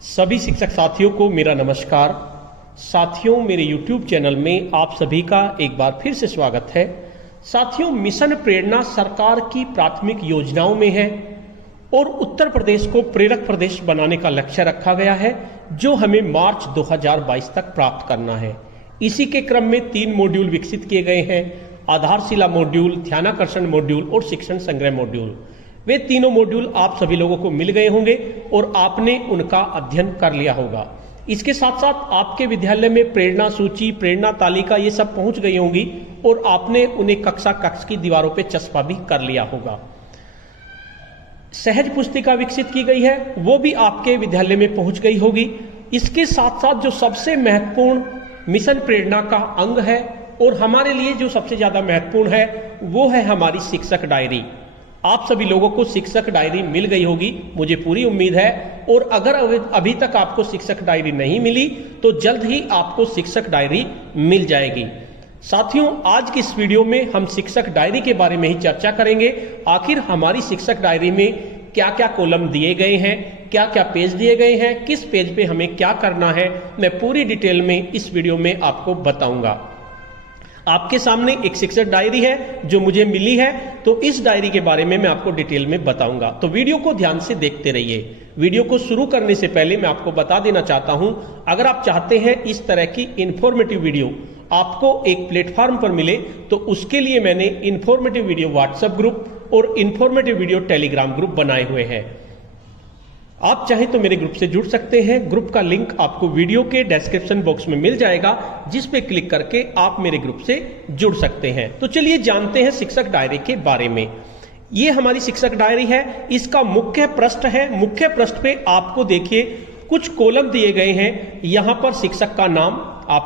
सभी शिक्षक साथियों को मेरा नमस्कार। साथियों, मेरे YouTube चैनल में आप सभी का एक बार फिर से स्वागत है। साथियों, मिशन प्रेरणा सरकार की प्राथमिक योजनाओं में है और उत्तर प्रदेश को प्रेरक प्रदेश बनाने का लक्ष्य रखा गया है, जो हमें मार्च 2022 तक प्राप्त करना है। इसी के क्रम में 3 मॉड्यूल विकसित किए गए हैं: आधारशिला मॉड्यूल, ध्यानाकर्षण मॉड्यूल और शिक्षण संग्रह मॉड्यूल। वे तीनों मॉड्यूल आप सभी लोगों को मिल गए होंगे और आपने उनका अध्ययन कर लिया होगा। इसके साथ साथ आपके विद्यालय में प्रेरणा सूची, प्रेरणा तालिका ये सब पहुंच गई होंगी और आपने उन्हें कक्ष की दीवारों पे चस्पा भी कर लिया होगा। सहज पुस्तिका विकसित की गई है, वो भी आपके विद्यालय में पहुंच गई होगी। इसके साथ साथ जो सबसे महत्वपूर्ण मिशन प्रेरणा का अंग है और हमारे लिए जो सबसे ज्यादा महत्वपूर्ण है, वो है हमारी शिक्षक डायरी। आप सभी लोगों को शिक्षक डायरी मिल गई होगी, मुझे पूरी उम्मीद है। और अगर अभी तक आपको शिक्षक डायरी नहीं मिली तो जल्द ही आपको शिक्षक डायरी मिल जाएगी। साथियों, आज की इस वीडियो में हम शिक्षक डायरी के बारे में ही चर्चा करेंगे। आखिर हमारी शिक्षक डायरी में क्या क्या कॉलम दिए गए हैं, क्या क्या पेज दिए गए हैं, किस पेज पे हमें क्या करना है, मैं पूरी डिटेल में इस वीडियो में आपको बताऊंगा। आपके सामने एक शिक्षक डायरी है जो मुझे मिली है, तो इस डायरी के बारे में मैं आपको डिटेल में बताऊंगा। तो वीडियो को ध्यान से देखते रहिए। वीडियो को शुरू करने से पहले मैं आपको बता देना चाहता हूं, अगर आप चाहते हैं इस तरह की इंफॉर्मेटिव वीडियो आपको एक प्लेटफॉर्म पर मिले, तो उसके लिए मैंने इंफॉर्मेटिव वीडियो व्हाट्सएप ग्रुप और इंफॉर्मेटिव वीडियो टेलीग्राम ग्रुप बनाए हुए हैं। आप चाहे तो मेरे ग्रुप से जुड़ सकते हैं। ग्रुप का लिंक आपको वीडियो के डिस्क्रिप्शन बॉक्स में मिल जाएगा, जिस पे क्लिक करके आप मेरे ग्रुप से जुड़ सकते हैं। तो चलिए जानते हैं शिक्षक डायरी के बारे में। ये हमारी शिक्षक डायरी है, इसका मुख्य पृष्ठ है। मुख्य पृष्ठ पे आपको देखिए कुछ कॉलम दिए गए हैं। यहां पर शिक्षक का नाम,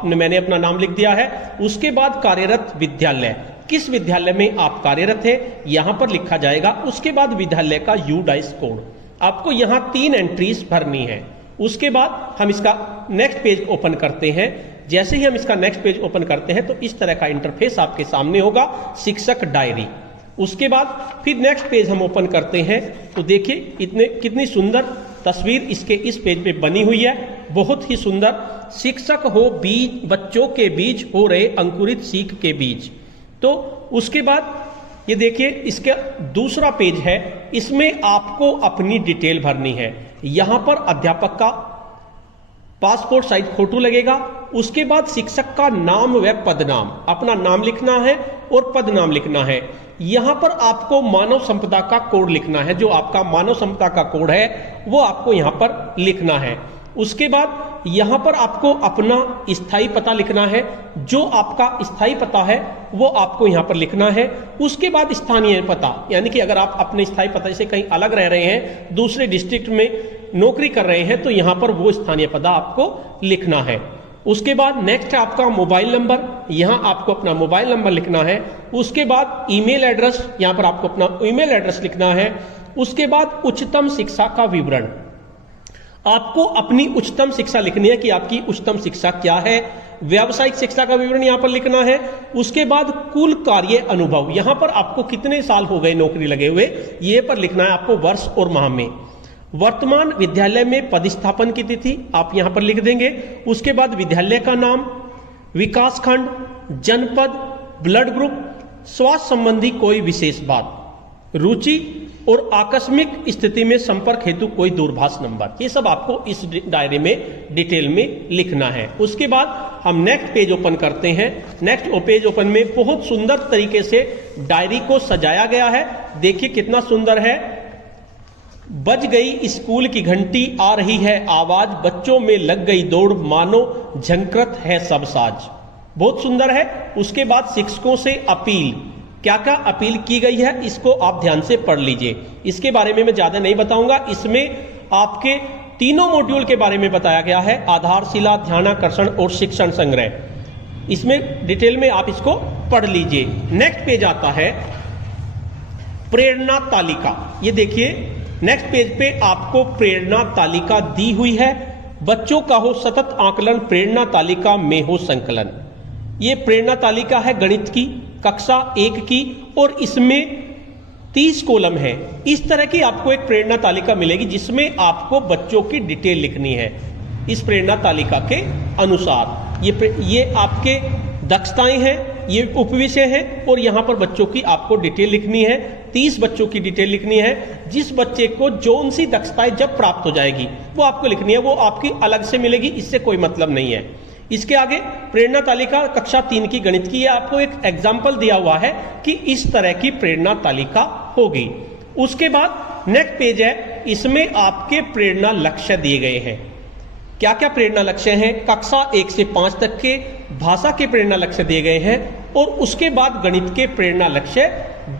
मैंने अपना नाम लिख दिया है। उसके बाद कार्यरत विद्यालय, किस विद्यालय में आप कार्यरत हैं यहां पर लिखा जाएगा। उसके बाद विद्यालय का यूडाइस कोड, आपको यहां 3 एंट्रीज भरनी है। उसके बाद हम इसका नेक्स्ट पेज ओपन करते हैं। जैसे ही हम इसका नेक्स्ट पेज ओपन करते हैं तो इस तरह का इंटरफेस आपके सामने होगा, शिक्षक डायरी। उसके बाद फिर नेक्स्ट पेज हम ओपन करते हैं तो देखिए कितनी सुंदर तस्वीर इसके इस पेज पे बनी हुई है, बहुत ही सुंदर। शिक्षक हो बीज, बच्चों के बीज हो रहे अंकुरित सीख के बीज। तो उसके बाद ये देखिए इसका दूसरा पेज है, इसमें आपको अपनी डिटेल भरनी है। यहां पर अध्यापक का पासपोर्ट साइज फोटो लगेगा। उसके बाद शिक्षक का नाम व पदनाम, अपना नाम लिखना है और पदनाम लिखना है। यहां पर आपको मानव संपदा का कोड लिखना है, जो आपका मानव संपदा का कोड है वो आपको यहां पर लिखना है। उसके बाद यहां पर आपको अपना स्थायी पता लिखना है, जो आपका स्थायी पता है वो आपको यहां पर लिखना है। उसके बाद स्थानीय पता, यानी कि अगर आप अपने स्थायी पता से कहीं अलग रह रहे हैं, दूसरे डिस्ट्रिक्ट में नौकरी कर रहे हैं, तो यहां पर वो स्थानीय पता आपको लिखना है। उसके बाद नेक्स्ट है आपका मोबाइल नंबर, यहां आपको अपना मोबाइल नंबर लिखना है। उसके बाद ईमेल एड्रेस, यहां पर आपको अपना ईमेल एड्रेस लिखना है। उसके बाद उच्चतम शिक्षा का विवरण, आपको अपनी उच्चतम शिक्षा लिखनी है कि आपकी उच्चतम शिक्षा क्या है। व्यावसायिक शिक्षा का विवरण यहां पर लिखना है। उसके बाद कुल कार्य अनुभव, यहां पर आपको कितने साल हो गए नौकरी लगे हुए, ये पर लिखना है आपको वर्ष और माह में। वर्तमान विद्यालय में पदस्थापन की तिथि आप यहां पर लिख देंगे। उसके बाद विद्यालय का नाम, विकास खंड, जनपद, ब्लड ग्रुप, स्वास्थ्य संबंधी कोई विशेष बात, रुचि और आकस्मिक स्थिति में संपर्क हेतु कोई दूरभाष नंबर, ये सब आपको इस डायरी में डिटेल में लिखना है। उसके बाद हम नेक्स्ट पेज ओपन करते हैं। नेक्स्ट पेज ओपन में बहुत सुंदर तरीके से डायरी को सजाया गया है। देखिए कितना सुंदर है। बज गई स्कूल की घंटी, आ रही है आवाज, बच्चों में लग गई दौड़, मानो झंकृत है सब साज। बहुत सुंदर है। उसके बाद शिक्षकों से अपील, क्या क्या अपील की गई है इसको आप ध्यान से पढ़ लीजिए। इसके बारे में मैं ज्यादा नहीं बताऊंगा। इसमें आपके तीनों मॉड्यूल के बारे में बताया गया है, आधारशिला, ध्यानाकर्षण और शिक्षण संग्रह। इसमें डिटेल में आप इसको पढ़ लीजिए। नेक्स्ट पेज आता है प्रेरणा तालिका। ये देखिए नेक्स्ट पेज पे आपको प्रेरणा तालिका दी हुई है। बच्चों का हो सतत आकलन, प्रेरणा तालिका में हो संकलन। ये प्रेरणा तालिका है गणित की, कक्षा 1 की, और इसमें 30 कॉलम है। इस तरह की आपको एक प्रेरणा तालिका मिलेगी जिसमें आपको बच्चों की डिटेल लिखनी है इस प्रेरणा तालिका के अनुसार। ये आपके दक्षताएं हैं, ये उपविषय हैं और यहां पर बच्चों की आपको डिटेल लिखनी है। 30 बच्चों की डिटेल लिखनी है। जिस बच्चे को जौन सी दक्षताएं जब प्राप्त हो जाएगी वो आपको लिखनी है, वो आपकी अलग से मिलेगी, इससे कोई मतलब नहीं है। इसके आगे प्रेरणा तालिका कक्षा 3 की गणित की, आपको एक एग्जाम्पल दिया हुआ है कि इस तरह की प्रेरणा तालिका होगी। उसके बाद नेक्स्ट पेज है, इसमें आपके प्रेरणा लक्ष्य दिए गए हैं। क्या क्या प्रेरणा लक्ष्य हैं? कक्षा 1 से 5 तक के भाषा के प्रेरणा लक्ष्य दिए गए हैं और उसके बाद गणित के प्रेरणा लक्ष्य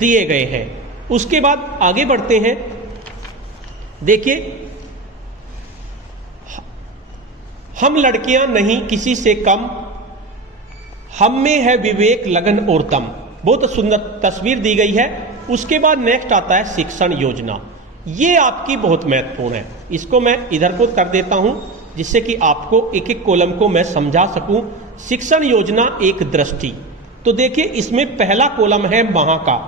दिए गए हैं। उसके बाद आगे बढ़ते हैं। देखिए, हम लड़कियां नहीं किसी से कम, हम में है विवेक लगन और दम। बहुत सुंदर तस्वीर दी गई है। उसके बाद नेक्स्ट आता है शिक्षण योजना। ये आपकी बहुत महत्वपूर्ण है। इसको मैं इधर को कर देता हूं जिससे कि आपको एक एक कॉलम को मैं समझा सकूं। शिक्षण योजना एक दृष्टि। तो देखिए, इसमें पहला कॉलम है माह का,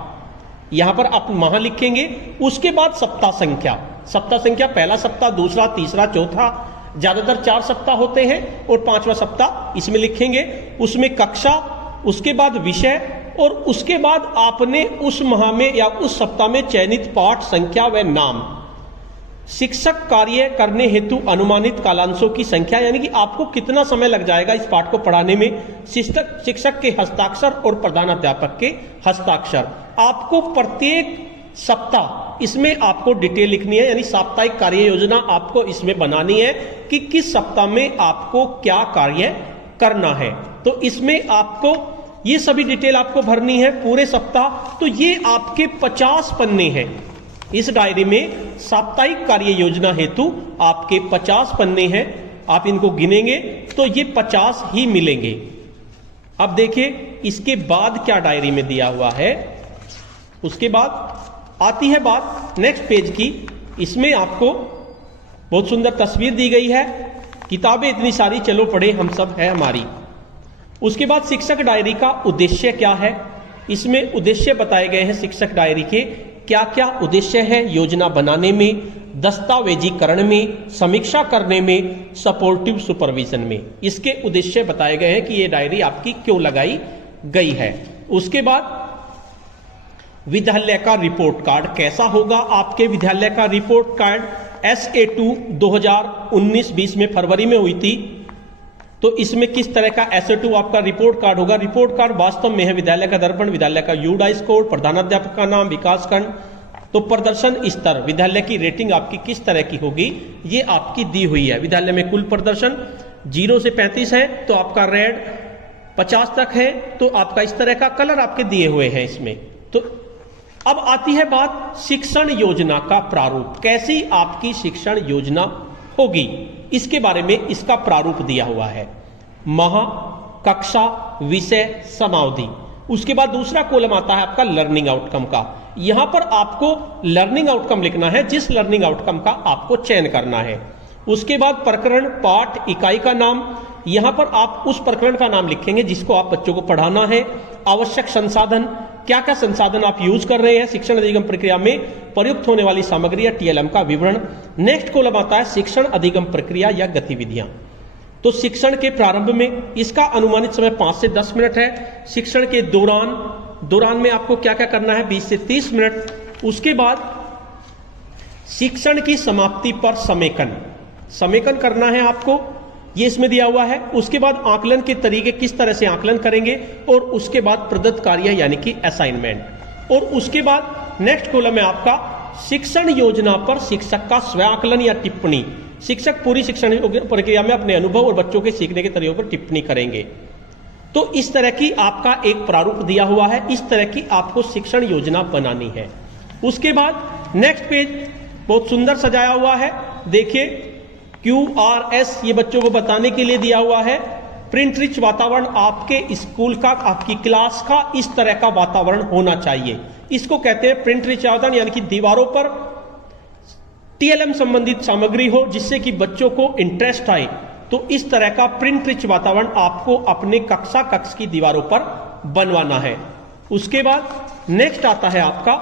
यहां पर आप माह लिखेंगे। उसके बाद सप्ताह संख्या, सप्ताह संख्या पहला सप्ताह, दूसरा, तीसरा, चौथा, ज्यादातर 4 सप्ताह होते हैं और 5वां सप्ताह इसमें लिखेंगे। उसमें कक्षा, उसके बाद विषय और उसके बाद आपने उस माह में या उस सप्ताह में चयनित पाठ संख्या व नाम, शिक्षक कार्य करने हेतु अनुमानित कालांशों की संख्या, यानी कि आपको कितना समय लग जाएगा इस पाठ को पढ़ाने में, शिक्षक के हस्ताक्षर और प्रधानाध्यापक के हस्ताक्षर। आपको प्रत्येक सप्ताह इसमें आपको डिटेल लिखनी है, यानी साप्ताहिक कार्य योजना आपको इसमें बनानी है कि किस सप्ताह में आपको क्या कार्य करना है। तो इसमें आपको ये सभी डिटेल आपको भरनी है पूरे सप्ताह। तो ये आपके 50 पन्ने हैं। इस डायरी में साप्ताहिक कार्य योजना हेतु आपके 50 पन्ने हैं। आप इनको गिनेंगे तो ये 50 ही मिलेंगे। अब देखिए, इसके बाद क्या डायरी में दिया हुआ है। उसके बाद आती है बात नेक्स्ट पेज की। इसमें आपको बहुत सुंदर तस्वीर दी गई है। किताबें इतनी सारी, चलो पढ़े हम सब है हमारी। उसके बाद शिक्षक डायरी का उद्देश्य क्या है, इसमें उद्देश्य बताए गए हैं। शिक्षक डायरी के क्या क्या उद्देश्य है योजना बनाने में, दस्तावेजीकरण में, समीक्षा करने में, सपोर्टिव सुपरविजन में। इसके उद्देश्य बताए गए हैं कि ये डायरी आपकी क्यों लगाई गई है। उसके बाद विद्यालय का रिपोर्ट कार्ड कैसा होगा। आपके विद्यालय का रिपोर्ट कार्ड SA2 2019-20 में फरवरी में हुई थी। तो इसमें किस तरह का SA2 आपका रिपोर्ट कार्ड होगा। रिपोर्ट कार्ड वास्तव में है विद्यालय का दर्पण, विद्यालय का यूडा स्कोर, प्रधानाध्यापक का नाम, विकास खंड। तो प्रदर्शन स्तर, विद्यालय की रेटिंग आपकी किस तरह की होगी, ये आपकी दी हुई है। विद्यालय में कुल प्रदर्शन 0 से 35 है तो आपका रेड, 50 तक है तो आपका इस तरह का कलर आपके दिए हुए हैं इसमें। तो अब आती है बात शिक्षण योजना का प्रारूप, कैसी आपकी शिक्षण योजना होगी, इसके बारे में इसका प्रारूप दिया हुआ है। माह, कक्षा, विषय, समावधि। उसके बाद दूसरा कॉलम आता है आपका लर्निंग आउटकम का। यहां पर आपको लर्निंग आउटकम लिखना है, जिस लर्निंग आउटकम का आपको चयन करना है। उसके बाद प्रकरण, पाठ, इकाई का नाम, यहां पर आप उस प्रकरण का नाम लिखेंगे जिसको आप बच्चों को पढ़ाना है। आवश्यक संसाधन, क्या क्या संसाधन आप यूज कर रहे हैं शिक्षण अधिगम प्रक्रिया में, प्रयुक्त होने वाली सामग्री या TLM का विवरण। नेक्स्ट कॉलम आता है शिक्षण अधिगम प्रक्रिया या गतिविधियां। तो शिक्षण के प्रारंभ में इसका अनुमानित समय 5 से 10 मिनट है। शिक्षण के दौरान में आपको क्या क्या करना है, 20 से 30 मिनट। उसके बाद शिक्षण की समाप्ति पर समेकन करना है आपको, ये इसमें दिया हुआ है। उसके बाद आकलन के तरीके, किस तरह से आकलन करेंगे, और उसके बाद प्रदत्त कार्य यानी कि असाइनमेंट। और उसके बाद नेक्स्ट कॉलम है आपका शिक्षण योजना पर शिक्षक का स्वयं आकलन या टिप्पणी। शिक्षक पूरी शिक्षण प्रक्रिया में अपने अनुभव और बच्चों के सीखने के तरीकों पर टिप्पणी करेंगे। तो इस तरह की आपका एक प्रारूप दिया हुआ है, इस तरह की आपको शिक्षण योजना बनानी है। उसके बाद नेक्स्ट पेज बहुत सुंदर सजाया हुआ है। देखिए, QRS ये बच्चों को बताने के लिए दिया हुआ है। प्रिंट रिच वातावरण, आपके स्कूल का, आपकी क्लास का इस तरह का वातावरण होना चाहिए। इसको कहते हैं प्रिंट रिच वातावरण, यानी कि दीवारों पर TLM संबंधित सामग्री हो जिससे कि बच्चों को इंटरेस्ट आए। तो इस तरह का प्रिंट रिच वातावरण आपको अपने कक्ष की दीवारों पर बनवाना है। उसके बाद नेक्स्ट आता है आपका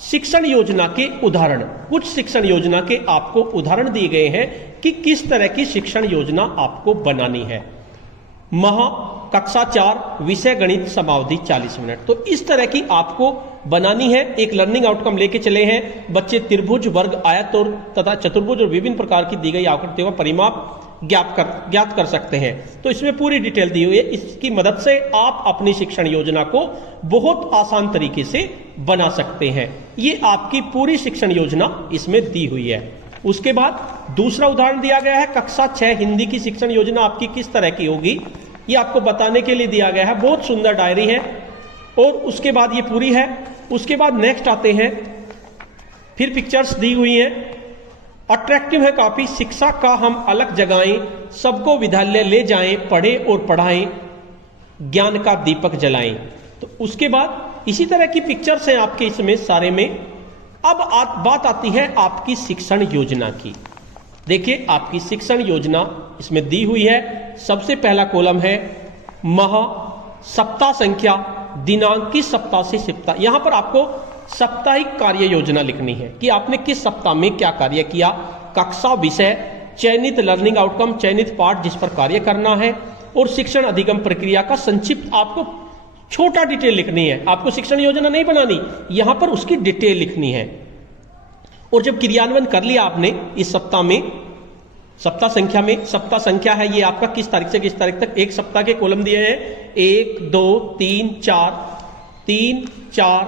शिक्षण योजना के उदाहरण, कुछ शिक्षण योजना के आपको उदाहरण दिए गए हैं कि किस तरह की शिक्षण योजना आपको बनानी है। कक्षा 4 विषय गणित समावधि 40 मिनट। तो इस तरह की आपको बनानी है। एक लर्निंग आउटकम लेके चले हैं, बच्चे त्रिभुज, वर्ग, आयत और तथा चतुर्भुज और विभिन्न प्रकार की दी गई आकृतियों का परिमाप ज्ञात कर सकते हैं। तो इसमें पूरी डिटेल दी हुई है। इसकी मदद से आप अपनी शिक्षण योजना को बहुत आसान तरीके से बना सकते हैं। ये आपकी पूरी शिक्षण योजना इसमें दी हुई है। उसके बाद दूसरा उदाहरण दिया गया है, कक्षा 6 हिंदी की शिक्षण योजना आपकी किस तरह की होगी, ये आपको बताने के लिए दिया गया है। बहुत सुंदर डायरी है और उसके बाद ये पूरी है। उसके बाद नेक्स्ट आते हैं, फिर पिक्चर्स दी हुई हैं, अट्रैक्टिव है काफी। शिक्षा का हम अलग जगाएं, सबको विद्यालय ले जाएं, पढ़ें और पढ़ाएं, ज्ञान का दीपक जलाएं। तो उसके बाद इसी तरह की पिक्चर्स हैं आपके इसमें सारे में। अब बात आती है आपकी शिक्षण योजना की। देखिए आपकी शिक्षण योजना इसमें दी हुई है। सबसे पहला कॉलम है सप्ताह संख्या, दिनांक, किस सप्ताह से सप्ताह। यहां पर आपको साप्ताहिक कार्य योजना लिखनी है कि आपने किस सप्ताह में क्या कार्य किया। कक्षा, विषय, चयनित लर्निंग आउटकम, चयनित पाठ जिस पर कार्य करना है, और शिक्षण अधिगम प्रक्रिया का संक्षिप्त आपको छोटा डिटेल लिखनी है। आपको शिक्षण योजना नहीं बनानी, यहां पर उसकी डिटेल लिखनी है। और जब क्रियान्वयन कर लिया आपने इस सप्ताह में, सप्ताह संख्या में, सप्ताह संख्या है ये आपका किस तारीख से किस तारीख तक, एक सप्ताह के कॉलम दिए हैं 1 2 3 4 3 4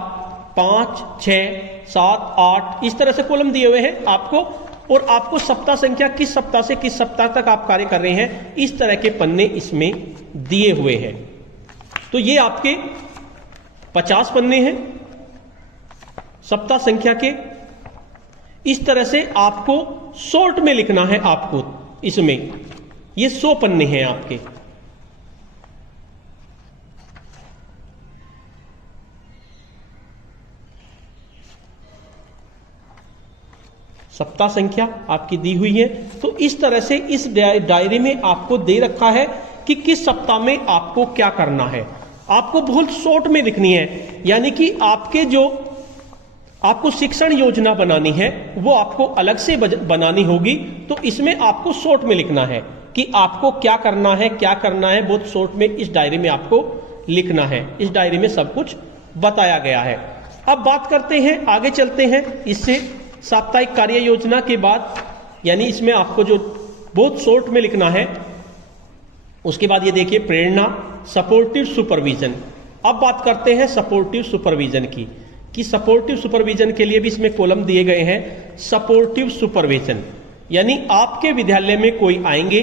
5 6 7 8 इस तरह से कॉलम दिए हुए हैं आपको। और आपको सप्ताह संख्या किस सप्ताह से किस सप्ताह तक आप कार्य कर रहे हैं, इस तरह के पन्ने इसमें दिए हुए हैं। तो ये आपके 50 पन्ने हैं सप्ताह संख्या के। इस तरह से आपको शॉर्ट में लिखना है। आपको इसमें ये 100 पन्ने हैं आपके। सप्ताह संख्या आपकी दी हुई है। तो इस तरह से इस डायरी में आपको दे रखा है कि किस सप्ताह में आपको क्या करना है। आपको बहुत शॉर्ट में लिखनी है, यानी कि आपके जो आपको शिक्षण योजना बनानी है वो आपको अलग से बनानी होगी। तो इसमें आपको शॉर्ट में लिखना है कि आपको क्या करना है, क्या करना है, बहुत शॉर्ट में इस डायरी में आपको लिखना है। इस डायरी में सब कुछ बताया गया है। अब बात करते हैं, आगे चलते हैं। इससे साप्ताहिक कार्य योजना के बाद, यानी इसमें आपको जो बहुत शॉर्ट में लिखना है, उसके बाद ये देखिए प्रेरणा, सपोर्टिव सुपरविजन। अब बात करते हैं सपोर्टिव सुपरविजन की, कि सपोर्टिव सुपरविजन के लिए भी इसमें कॉलम दिए गए हैं। सपोर्टिव सुपरविजन यानी आपके विद्यालय में कोई आएंगे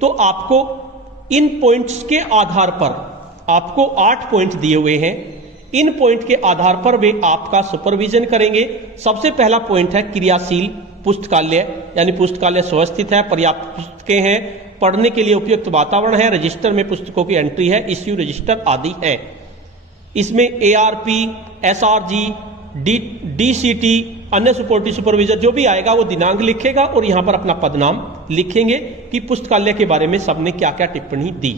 तो आपको इन पॉइंट्स के आधार पर, आपको 8 पॉइंट दिए हुए हैं, इन पॉइंट के आधार पर वे आपका सुपरविजन करेंगे। सबसे पहला पॉइंट है क्रियाशील पुस्तकालय, यानी पुस्तकालय स्वस्थित है, पर्याप्त पुस्तकें हैं, पढ़ने के लिए उपयुक्त वातावरण है, रजिस्टर में पुस्तकों की एंट्री है, इश्यू रजिस्टर आदि है। इसमें ARP, SRG, DCT, अन्य सपोर्टिव सुपरविजन जो भी आएगा वो दिनांक लिखेगा और यहां पर अपना पदनाम लिखेंगे कि पुस्तकालय के बारे में सबने क्या क्या टिप्पणी दी।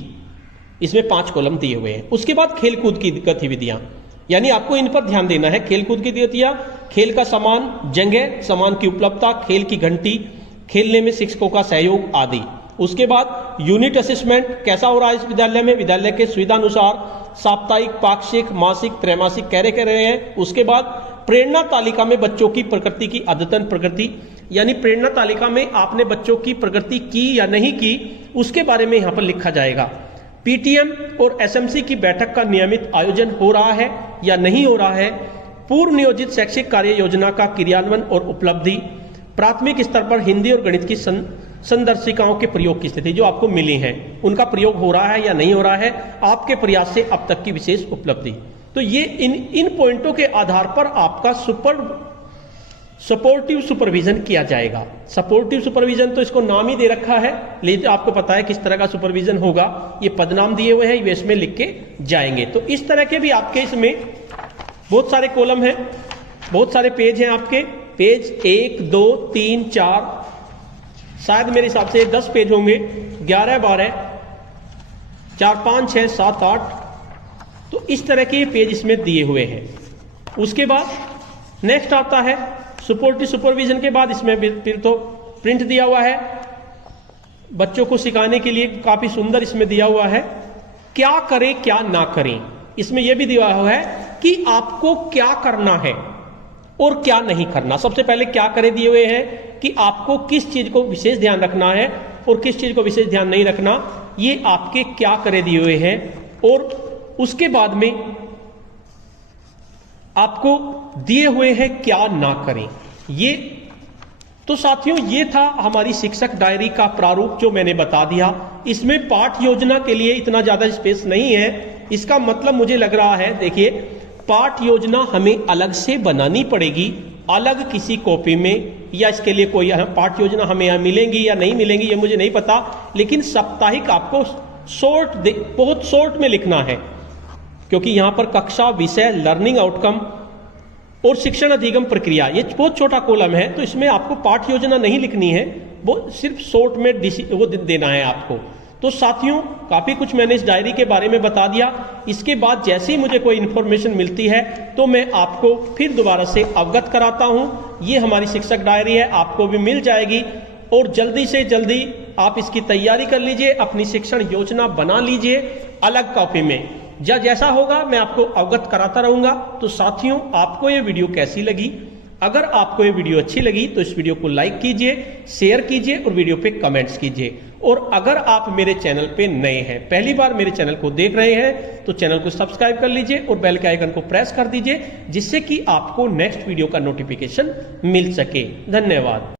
इसमें 5 कॉलम दिए हुए हैं। उसके बाद खेलकूद की गतिविधियां, यानी आपको इन पर ध्यान देना है। खेलकूद की गतिविधियां, खेल का सामान, जगह, सामान की उपलब्धता, खेल की घंटी, खेलने में शिक्षकों का सहयोग आदि। उसके बाद यूनिट असेसमेंट कैसा हो रहा है इस विद्यालय में, विद्यालय के सुविधा अनुसार साप्ताहिक, पाक्षिक, मासिक, त्रैमासिक कार्य कर रहे हैं। उसके बाद प्रेरणा तालिका में बच्चों की प्रगति की अद्यतन प्रगति, यानी प्रेरणा तालिका में आपने बच्चों की प्रगति की या नहीं की उसके बारे में यहां पर लिखा जाएगा। PTM और SMC की बैठक का नियमित आयोजन हो रहा है या नहीं हो रहा है, पूर्व नियोजित शैक्षिक कार्य योजना का क्रियान्वयन और उपलब्धि, प्राथमिक स्तर पर हिंदी और गणित की संदर्शिकाओं के प्रयोग की स्थिति जो आपको मिली हैं, उनका प्रयोग हो रहा है या नहीं हो रहा है, आपके प्रयास से अब तक की विशेष उपलब्धि। तो ये इन पॉइंटों के आधार पर आपका सपोर्टिव सुपरविजन किया जाएगा। सपोर्टिव सुपरविजन तो इसको नाम ही दे रखा है, लेकिन आपको पता है किस तरह का सुपरविजन होगा। ये पदनाम दिए हुए हैं, वे इसमें लिख के जाएंगे। तो इस तरह के भी आपके इसमें बहुत सारे कॉलम हैं, बहुत सारे पेज हैं आपके। पेज 1 2 3 4, शायद मेरे हिसाब से 10 पेज होंगे, 11 12 4 5 6 7 8। तो इस तरह के पेज इसमें दिए हुए हैं। उसके बाद नेक्स्ट आता है सपोर्टिव सुपरविजन के बाद इसमें फिर तो प्रिंट दिया हुआ है, बच्चों को सिखाने के लिए काफी सुंदर इसमें दिया हुआ है, क्या करें क्या ना करें। इसमें यह भी दिया हुआ है कि आपको क्या करना है और क्या नहीं करना। सबसे पहले क्या करें दिए हुए हैं कि आपको किस चीज को विशेष ध्यान रखना है और किस चीज को विशेष ध्यान नहीं रखना, ये आपके क्या करें दिए हुए हैं। और उसके बाद में आपको दिए हुए हैं क्या ना करें। ये तो साथियों ये था हमारी शिक्षक डायरी का प्रारूप जो मैंने बता दिया। इसमें पाठ योजना के लिए इतना ज्यादा स्पेस नहीं है। इसका मतलब मुझे लग रहा है, देखिए पाठ योजना हमें अलग से बनानी पड़ेगी, अलग किसी कॉपी में, या इसके लिए कोई पाठ योजना हमें यहाँ मिलेंगी या नहीं मिलेंगी ये मुझे नहीं पता, लेकिन साप्ताहिक आपको बहुत शॉर्ट में लिखना है, क्योंकि यहां पर कक्षा, विषय, लर्निंग आउटकम और शिक्षण अधिगम प्रक्रिया ये बहुत छोटा कॉलम है, तो इसमें आपको पाठ योजना नहीं लिखनी है, वो सिर्फ शॉर्ट में वो देना है आपको। तो साथियों काफी कुछ मैंने इस डायरी के बारे में बता दिया। इसके बाद जैसे ही मुझे कोई इंफॉर्मेशन मिलती है तो मैं आपको फिर दोबारा से अवगत कराता हूं। ये हमारी शिक्षक डायरी है, आपको भी मिल जाएगी और जल्दी से जल्दी आप इसकी तैयारी कर लीजिए, अपनी शिक्षण योजना बना लीजिए अलग कॉपी में। जैसा होगा मैं आपको अवगत कराता रहूंगा। तो साथियों आपको ये वीडियो कैसी लगी? अगर आपको ये वीडियो अच्छी लगी तो इस वीडियो को लाइक कीजिए, शेयर कीजिए और वीडियो पे कमेंट्स कीजिए। और अगर आप मेरे चैनल पे नए हैं, पहली बार मेरे चैनल को देख रहे हैं, तो चैनल को सब्सक्राइब कर लीजिए और बेल के आइकन को प्रेस कर दीजिए, जिससे कि आपको नेक्स्ट वीडियो का नोटिफिकेशन मिल सके। धन्यवाद।